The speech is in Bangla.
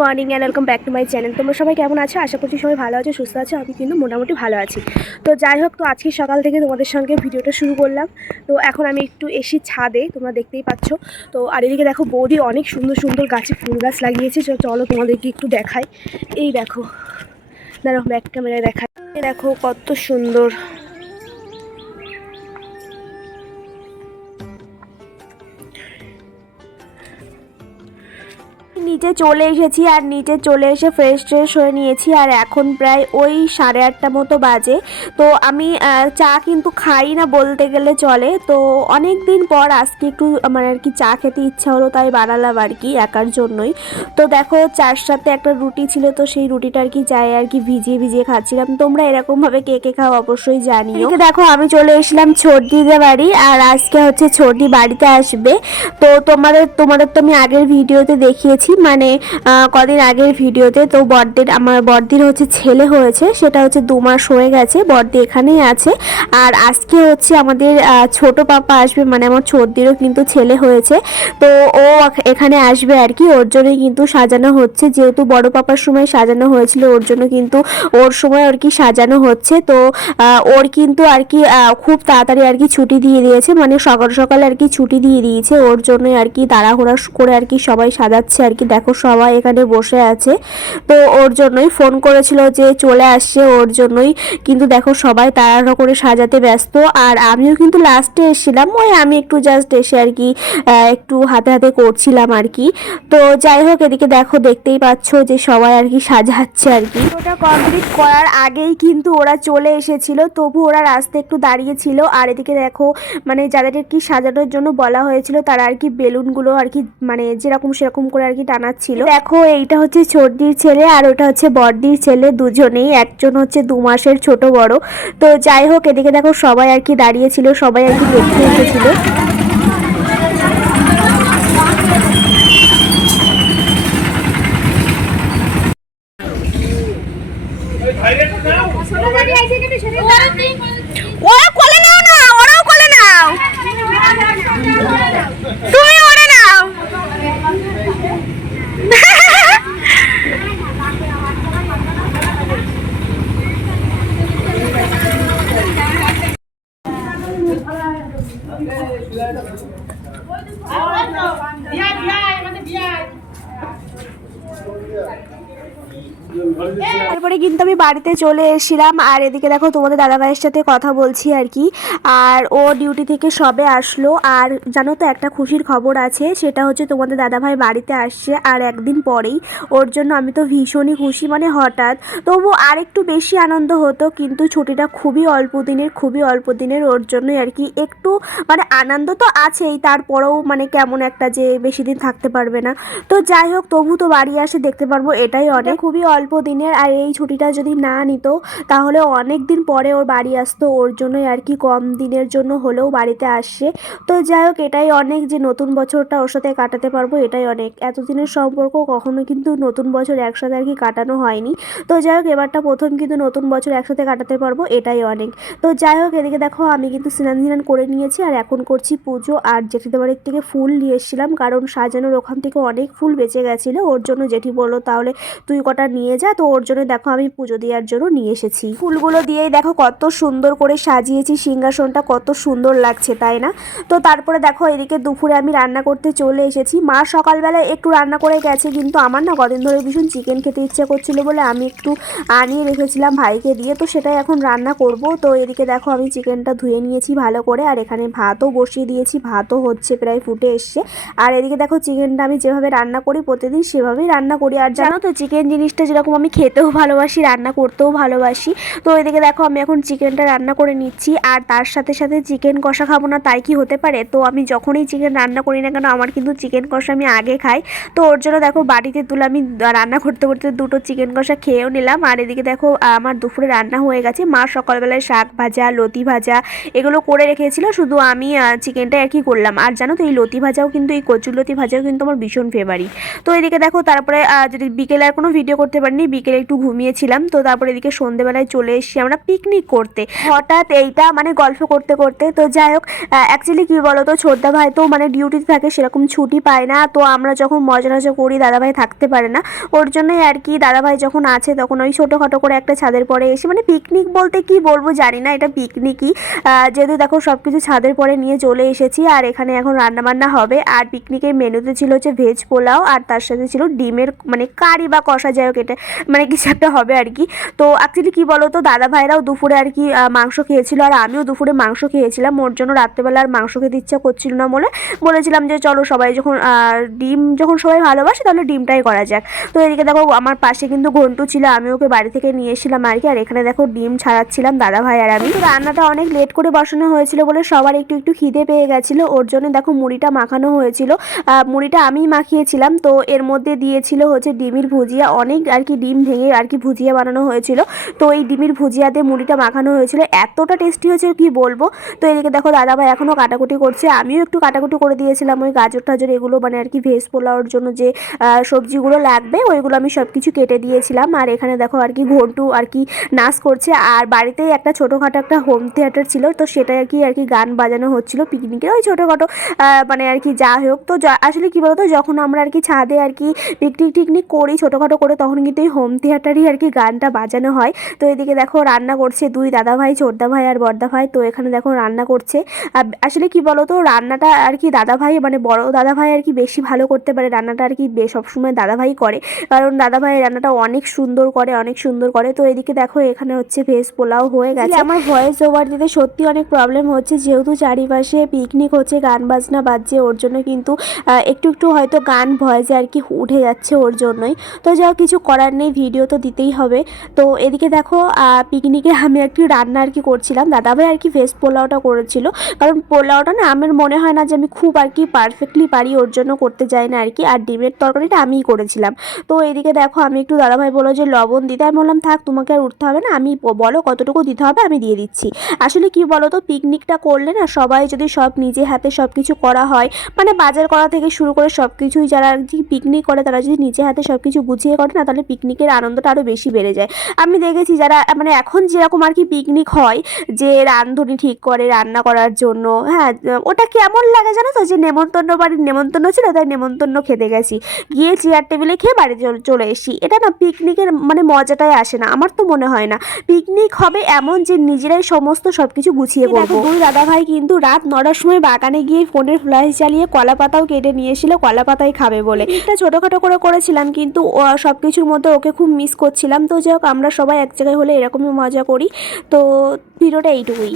Morning and welcome back to my channel তোমরা সবাই কেমন আছো? আশা করছি সবাই ভালো আছো, সুস্থ আছো, আমি কিন্তু মোটামুটি ভালো আছি। তো যাই হোক, তো আজকে সকাল থেকে তোমাদের সঙ্গে ভিডিওটা শুরু করলাম। তো এখন আমি একটু এসি ছাদে, তোমরা দেখতেই পাচ্ছ। তো আর এদিকে দেখো, বৌদি অনেক সুন্দর সুন্দর গাছে ফুল গাছ লাগিয়েছে। চলো তোমাদেরকে একটু দেখাই। এই দেখো, দাঁড়াও ব্যাক ক্যামেরায় এই দেখো, কত সুন্দর। নিচে চলে এসেছি আর নিচে চলে এসে ফ্রেশ ট্রেশ হয়ে নিয়েছি আর এখন প্রায় ওই সাড়ে আটটা মতো বাজে। তো আমি চা কিন্তু খাই না বলতে গেলে চলে। তো অনেক দিন পর আজকে একটু মানে আর কি চা খেতে ইচ্ছা হলো, তাই বানালাম আর কি একার জন্যই। তো দেখো চার সাথে একটা রুটি ছিল, তো সেই রুটিটা আর কি চায়ে আর কি ভিজিয়ে ভিজিয়ে খাচ্ছিলাম। তোমরা এরকমভাবে কে কে খাও অবশ্যই জানিও। দেখো, আমি চলে এসেছিলাম ছোটদিদের বাড়ি আর আজকে হচ্ছে ছোটদি বাড়িতে আসবে। তো তোমাদের তোমাদের তো আমি আগের ভিডিওতে দেখিয়েছি মানে কদিন আগের ভিডিওতে তো বড়দের আমার বড়দির হচ্ছে ছেলে হয়েছে, সেটা হচ্ছে দু মাস হয়ে গেছে বড়দি এখানেই আছে। আর আজকে হচ্ছে আমাদের ছোট পাপা আসবে মানে আমার ছোটদিরও কিন্তু ছেলে হয়েছে। তো ও এখানে আসবে আর কি, ওর জন্যই কিন্তু সাজানো হচ্ছে, যেহেতু বড় পাপার সময় সাজানো হয়েছিল, ওর জন্য কিন্তু ওর সময় আর কি সাজানো হচ্ছে। তো ওর কিন্তু আর কি খুব তাড়াতাড়ি আর কি ছুটি দিয়ে দিয়েছে মানে সকাল সকাল আর কি ছুটি দিয়ে দিয়েছে, ওর জন্যই আর কি তাড়াহুড়া করে আর কি সবাই সাজাচ্ছে আর কি দেখো সবাই এখানে বসে আছে। তো ওর জন্যই ফোন করেছিল যে চলে আসছে, ওর জন্যই। কিন্তু দেখো সবাই তাড়াহুড়ো করে সাজাতে ব্যস্ত। আর আমিও কিন্তু লাস্টে এসেছিলাম, ওই আমি একটু জাস্ট এসে আর কি একটু হাতে হাতে করছিলাম আর কি। তো যাই হোক, এদিকে দেখো দেখতেই পাচ্ছ যে সবাই আর কি সাজাচ্ছে আর কি। ওটা কমপ্লিট করার আগেই কিন্তু ওরা চলে এসেছিল, তবু ওরা রাস্তায় একটু দাঁড়িয়েছিল। আর এদিকে দেখো মানে যাদের কি সাজানোর জন্য বলা হয়েছিল, তারা আর কি বেলুনগুলো আর কি মানে যেরকম সেরকম করে আর কি টানাচ্ছিল দেখো, এইটা হচ্ছে ছোটদির ছেলে আর ওটা হচ্ছে বর্দির ছেলে দুজনেই। একজন হচ্ছে দু মাসের ছোট বড়। তো যাই হোক, এদিকে দেখো সবাই আর কি দাঁড়িয়েছিল সবাই আর কি দেখতে এসেছিল। Yan, yan. তারপরে কিন্তু আমি বাড়িতে চলে এসেছিলাম, আর এদিকে দেখো তোমাদের দাদাভাইয়ের সাথে কথা বলছি আর কি। আর ও ডিউটি থেকে সবে আসলো, আর জানো তো একটা খুশির খবর আছে, সেটা হচ্ছে তোমাদের দাদাভাই বাড়িতে আসছে, আর একদিন পরেই ওর জন্য আমি তো ভীষণই খুশি মানে হঠাৎ। তবু আর একটু বেশি আনন্দ হতো, কিন্তু ছুটিটা খুবই অল্প দিনের, খুবই অল্প দিনের ওর জন্যই আর কি। একটু মানে আনন্দ তো আছেই, তারপরেও মানে কেমন একটা যে বেশি দিন থাকতে পারবে না। তো যাই হোক, তবু তো বাড়ি আসে, দেখতে পারব, এটাই অনেক। খুবই অল্প দিনের আর এই ছুটিটা যদি না নিত, তাহলে অনেক দিন পরে ওর বাড়ি আসতো। ওর জন্যই আর কি কম দিনের জন্য হলেও বাড়িতে আসছে তো যাই হোক, এটাই অনেক যে নতুন বছরটা ওর সাথে কাটাতে পারব, এটাই অনেক। এতদিনের সম্পর্ক কখনো কিন্তু নতুন বছর একসাথে আর কি কাটানো হয়নি। তো যাই হোক, এবারটা প্রথম কিন্তু নতুন বছর একসাথে কাটাতে পারব, এটাই অনেক। তো যাই হোক, এদিকে দেখো, আমি কিন্তু স্নান ধিনান করে নিয়েছি আর এখন করছি পুজো। আর জেঠিদের বাড়ির থেকে ফুল নিয়ে এসেছিলাম, কারণ সাজানোর ওখান থেকে অনেক ফুল বেঁচে গেছিল। ওর জন্য জেঠি বলল, তাহলে তুই কটা নিয়ে যা তো ওর জন্য দেখো আমি পুজো দেওয়ার জন্য নিয়ে এসেছি। ফুলগুলো দিয়েই দেখো কত সুন্দর করে সাজিয়েছি, সিংহাসনটা কত সুন্দর লাগছে, তাই না? তো তারপরে দেখো এদিকে দুপুরে আমি রান্না করতে চলে এসেছি। মা সকালবেলায় একটু রান্না করে গেছে, কিন্তু আমার না কদিন ধরে ভীষণ চিকেন খেতে ইচ্ছে করছিল বলে আমি একটু আনিয়ে রেখেছিলাম ভাইকে দিয়ে, তো সেটাই এখন রান্না করব। তো এদিকে দেখো আমি চিকেনটা ধুয়ে নিয়েছি ভালো করে, আর এখানে ভাতও বসিয়ে দিয়েছি, ভাতও হচ্ছে প্রায় ফুটে এসছে। আর এদিকে দেখো চিকেনটা আমি যেভাবে রান্না করি, প্রতিদিন সেভাবেই রান্না করি। আর জানো তো, চিকেন জিনিসটা যেরকম আমি খেতেও ভালোবাসি, রান্না করতেও ভালোবাসি। তো এদিকে দেখো, আমি এখন চিকেনটা রান্না করে নিচ্ছি, আর তার সাথে সাথে চিকেন কষা খাব না, তাই কি হতে পারে? তো আমি যখনই চিকেন রান্না করি না কেন, আমার কিন্তু চিকেন কষা আমি আগে খাই। তো ওর জন্য দেখো, বাড়িতে তুলে আমি রান্না করতে করতে দুটো চিকেন কষা খেয়েও নিলাম। আর এদিকে দেখো, আমার দুপুরে রান্না হয়ে গেছে। মা সকালবেলায় শাক ভাজা, লতি ভাজা, এগুলো করে রেখেছিল। শুধু আমি চিকেনটা আর কি করলাম। আর জানো তো, এই লতি ভাজাও কিন্তু, এই কচুর লতি ভাজাও কিন্তু আমার ভীষণ ফেভারিট তো এদিকে দেখো, তারপরে যদি বিকেলে আর কোনো ভিডিও করতে পারিনি বিকেলে একটু ঘুমিয়েছিলাম, তো তারপর এদিকে সন্ধেবেলায় চলে এসেছি আমরা পিকনিক করতে। হঠাৎ এইটা মানে গল্প করতে করতে, তো যাই হোক অ্যাকচুয়ালি কী বলো তো ছোটদা ভাই তো মানে ডিউটিতে থাকে, সেরকম ছুটি পায় না, তো আমরা যখন মজা টজা করি দাদাভাই থাকতে পারে না। ওর জন্যই আর কি দাদাভাই যখন আছে, তখন ওই ছোটোখাটো করে একটা ছাদের পরে এসে মানে পিকনিক বলতে কি বলব জানি না, এটা পিকনিকই যেহেতু দেখো সব কিছু ছাদের পরে নিয়ে চলে এসেছি, আর এখানে এখন রান্নাবান্না হবে। আর পিকনিকের মেনুতে ছিল হচ্ছে ভেজ পোলাও, আর তার সাথে ছিল ডিমের মানে কারি বা কষা, যাই হোক এটা মানে কিছু একটা হবে আর কি। তো অ্যাকচুয়ালি কী বলো তো দাদা ভাইরাও দুপুরে আর কি মাংস খেয়েছিল আর আমিও দুপুরে মাংস খেয়েছিলাম। ওর জন্য রাত্রেবেলা আর মাংস খেতে ইচ্ছা করছিল না বলে বলেছিলাম যে, চলো সবাই যখন ডিম যখন সবাই ভালোবাসে, তাহলে ডিমটাই করা যাক। তো এদিকে দেখো, আমার পাশে কিন্তু ঘন্টু ছিল, আমি ওকে বাড়ি থেকে নিয়ে এসেছিলাম আর কি। আর এখানে দেখো, ডিম ছাড়াচ্ছিলাম দাদা ভাই আর আমি। তো রান্নাটা অনেক লেট করে বসানো হয়েছিল বলে সবার একটু একটু খিদে পেয়ে গেছিল। ওর জন্য দেখো, মুড়িটা মাখানো হয়েছিল। মুড়িটা আমি মাখিয়েছিলাম। তো এর মধ্যে দিয়েছিল হচ্ছে ডিমের ভুজিয়া। অনেক আর কি ডিম ভেঙে আর কি ভুজিয়া বানানো হয়েছিল। তো এই ডিমের ভুজিয়াতে মুড়িটা মাখানো হয়েছিল। এতটা টেস্টি হয়েছে কি বলব? তো এদিকে দেখো দাদাভাই এখনও কাটাকুটি করছে। আমিও একটু কাটাকুটি করে দিয়েছিলাম। ওই গাজর টাজর এগুলো মানে আর কি ভেজ পোলাওর জন্য যে সবজিগুলো লাগবে, ওইগুলো আমি সব কিছু কেটে দিয়েছিলাম। আর এখানে দেখো আর কি ঘন্টু আর কি নাচ করছে। আর বাড়িতেই একটা ছোটোখাটো একটা হোম থিয়েটার ছিল। তো সেটা আর কি আর কি গান বাজানো হচ্ছিল পিকনিকের ওই ছোটোখাটো মানে আর কি যা হোক। তো আসলে কী বলতো? যখন আমরা আর কি ছাদে আর কি পিকনিক টিকনিক করি, ছোটোখাটো করে, তখন কিন্তু এই হোম থিয়েটারই আর কি গানটা বাজানো হয়। তো এদিকে দেখো রান্না করছে দুই দাদা ভাই ছোটদা ভাই আর বড়দা ভাই তো এখানে দেখো রান্না করছে। আসলে কি বলো তো রান্নাটা আর কি দাদা ভাই মানে বড় দাদা ভাই আর কি বেশি ভালো করতে পারে। রান্নাটা আর কি সবসময় দাদা ভাই করে। কারণ দাদা ভাই রান্নাটা অনেক সুন্দর করে, অনেক সুন্দর করে। তো এদিকে দেখো এখানে হচ্ছে ভেজ পোলাও হয়ে গেছে। আমার ভয়েস ওভার দিতে সত্যি অনেক প্রবলেম হচ্ছে। যেহেতু চারিপাশে পিকনিক হচ্ছে, গান বাজনা বাজছে, ওর জন্য কিন্তু একটু একটু হয়তো গান ভয়েসে আর কি উঠে যাচ্ছে ওর জন্যই। তো যাও কিছু করার নেই। ভিডিও তো দিতেই হবে। তো এদিকে দেখো পিকনিকে আমি একটু রান্না আর কি করছিলাম। দাদাভাই আর কি ভেজ পোলাওটা করেছিল। কারণ পোলাওটা না আমার মনে হয় না যে আমি খুব আর কি পারফেক্টলি পারি, ওর জন্য করতে যাই না আর কি আর ডিমের তরকারিটা আমিই করেছিলাম। তো এদিকে দেখো, আমি একটু দাদাভাই বলো যে, লবণ দিতে আমি বললাম, থাক, তোমাকে আর উঠতে হবে না। আমি বলো কতটুকু দিতে হবে, আমি দিয়ে দিচ্ছি। আসলে কি বলো তো পিকনিকটা করলে না সবাই যদি সব নিজে হাতে সব কিছু করা হয় মানে বাজার করা থেকে শুরু করে সব কিছুই যারা পিকনিক করে, তারা যদি নিজে হাতে সব কিছু গুছিয়ে করে না, তাহলে পিকনিকের আনন্দটা আরও বেশি বেড়ে যায়। আমি দেখেছি যারা মানে এখন যেরকম আর কি পিকনিক হয় যে রাঁধুনি ঠিক করে রান্না করার জন্য হ্যাঁ ওটা কেমন লাগে জানো তো? যে নেমন্তন্ন বাড়ির নেমন্তন্ন ছিল তাই নেমন্তন্ন খেতে গেছি। গিয়ে চেয়ার টেবিলে খেয়ে বাড়ি চল- এসি এটা না পিকনিকের মানে মজাটাই আসে না আমার তো মনে হয় না। পিকনিক হবে এমন যে নিজেরাই সমস্ত সব কিছু গুছিয়ে করব। দুই দাদা ভাই কিন্তু রাত নটার সময় বাগানে গিয়ে ফোনের ফ্ল্যাশ চালিয়ে কলা পাতাও কেটে নিয়ে এসেছিল কলা পাতাই খাবে বলে। এটা ছোটোখাটো করে করেছিলাম কিন্তু সব কিছুর মধ্যে ওকে খুব মিস করছিলাম। তো যাই হোক, আমরা সবাই এক জায়গায় হলে এরকমই মজা করি। তো ভিডিওটা এইটুকুই।